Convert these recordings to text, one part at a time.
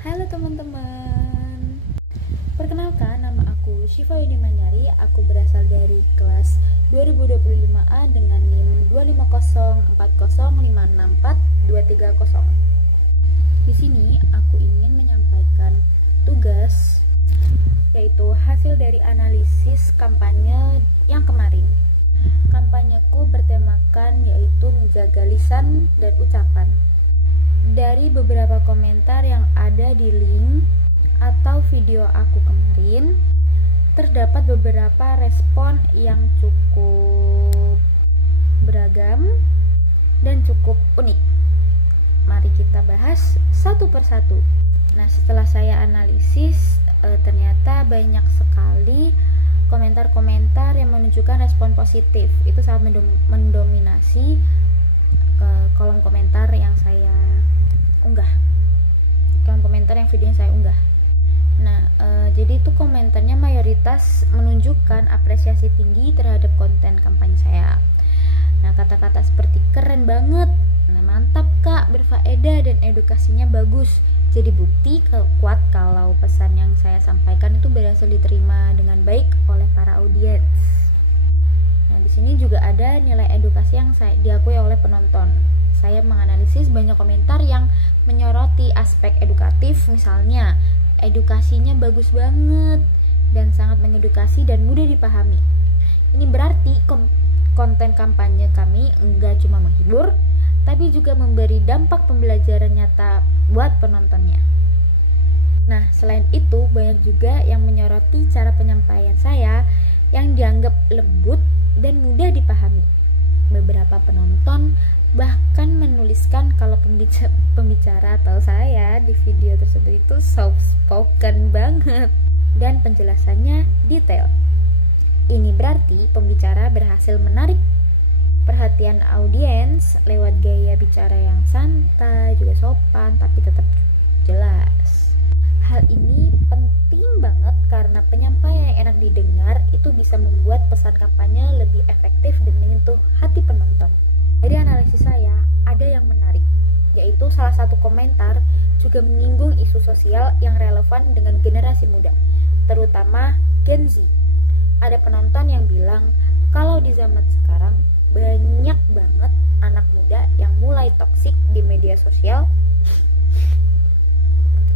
Halo teman-teman, perkenalkan nama aku Syifa Yuni Manyari. Aku berasal dari kelas 2025A dengan NIM 25040564230. Di sini aku ingin menyampaikan tugas, yaitu hasil dari analisis kampanye yang kemarin. Kampanyeku bertemakan yaitu menjaga lisan dan ucapan. Dari beberapa komentar yang ada di link atau video aku kemarin, terdapat beberapa respon yang cukup beragam dan cukup unik. Mari kita bahas satu persatu. Nah, setelah saya analisis, ternyata banyak sekali komentar-komentar yang menunjukkan respon positif. Itu sangat mendominasi kolom komentar yang saya unggah, kolom komentar yang video yang saya unggah. Nah, jadi itu komentarnya mayoritas menunjukkan apresiasi tinggi terhadap konten kampanye saya. Nah, kata-kata seperti keren banget, nah mantap kak, berfaedah dan edukasinya bagus. Jadi bukti kuat kalau pesan yang saya sampaikan itu berhasil diterima dengan baik oleh para audiens. Nah, di sini juga ada nilai edukasi yang diakui oleh penonton. Saya menganalisis banyak komentar yang menyoroti aspek edukatif, misalnya edukasinya bagus banget dan sangat mengedukasi dan mudah dipahami. Ini berarti konten kampanye kami enggak cuma menghibur, tapi juga memberi dampak pembelajaran nyata buat penontonnya. Nah, selain itu banyak juga yang menyoroti cara penyampaian saya yang dianggap lembut dan mudah dipahami. Beberapa penonton bahkan menuliskan kalau pembicara atau saya di video tersebut itu soft spoken banget dan penjelasannya detail. Ini berarti pembicara berhasil menarik perhatian audiens lewat gaya bicara yang santai, juga sopan, tapi tetap jelas. Hal ini penting banget karena penyampaian yang enak didengar itu bisa membuat pesan kampanye lebih efektif dan menyentuh hati penonton. Dari analisis saya, ada yang menarik, yaitu salah satu komentar juga menyinggung isu sosial yang relevan dengan generasi muda, terutama Gen Z. Ada penonton yang bilang kalau di zaman sekarang banyak banget anak muda yang mulai toksik di media sosial,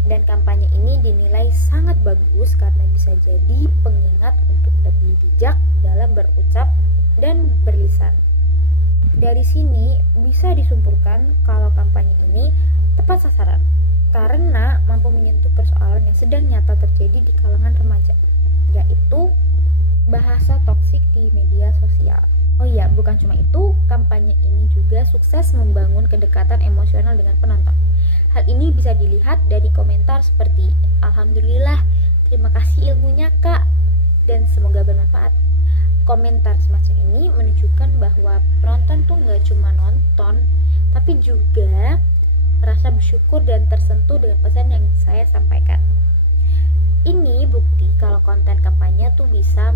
dan kampanye ini dinilai sangat bagus karena bisa jadi pengingat untuk lebih bijak dalam berucap dan berlisan. Dari sini bisa disimpulkan kalau kampanye ini tepat sasaran karena mampu menyentuh persoalan yang sedang nyata terjadi di kalangan remaja, yaitu bahasa toksik di media sosial. Oh iya, bukan cuma itu, kampanye ini juga sukses membangun kedekatan emosional dengan penonton. Hal ini bisa dilihat dari komentar seperti alhamdulillah, terima kasih ilmunya kak, dan semoga bermanfaat. Komentar semacam ini menunjukkan bahwa penonton tuh gak cuma nonton, tapi juga merasa bersyukur dan tersentuh dengan pesan yang saya sampaikan. Ini bukti kalau konten kampanye tuh bisa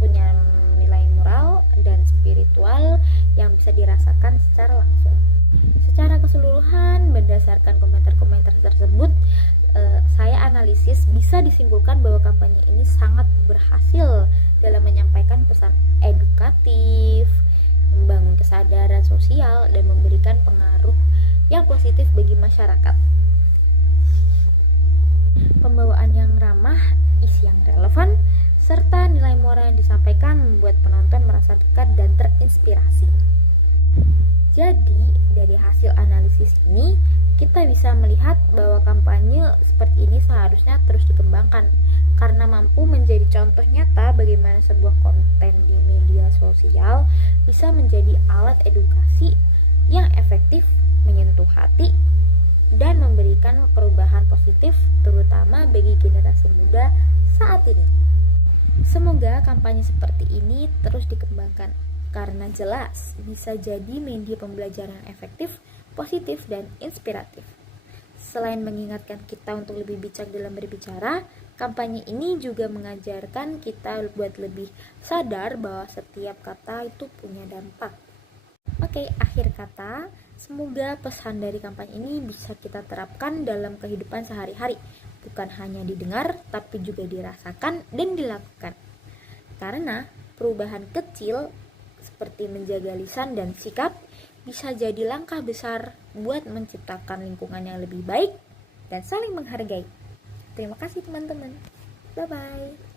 punya nilai moral dan spiritual yang bisa dirasakan secara langsung. Secara keseluruhan, berdasarkan komentar-komentar tersebut, saya analisis bisa disimpulkan bahwa kampanye ini sangat berhasil dalam menyampaikan pesan edukatif, membangun kesadaran sosial, dan memberikan pengaruh yang positif bagi masyarakat. Pembawaan yang ramah, isi yang relevan, serta nilai moral yang disampaikan membuat penonton merasa dekat dan terinspirasi. Jadi, dari hasil analisis ini, kita bisa melihat bahwa kampanye seperti ini seharusnya terus dikembangkan karena mampu menjadi contoh nyata bagaimana sebuah konten di media sosial bisa menjadi alat edukasi yang efektif, menyentuh hati, dan memberikan perubahan positif terutama bagi generasi muda saat ini. Semoga kampanye seperti ini terus dikembangkan karena jelas bisa jadi media pembelajaran efektif, positif, dan inspiratif. Selain mengingatkan kita untuk lebih bijak dalam berbicara, kampanye ini juga mengajarkan kita buat lebih sadar bahwa setiap kata itu punya dampak. Oke, akhir kata, Semoga pesan dari kampanye ini bisa kita terapkan dalam kehidupan sehari-hari, bukan hanya didengar, tapi juga dirasakan dan dilakukan. Karena perubahan kecil seperti menjaga lisan dan sikap bisa jadi langkah besar buat menciptakan lingkungan yang lebih baik dan saling menghargai. Terima kasih teman-teman. Bye-bye.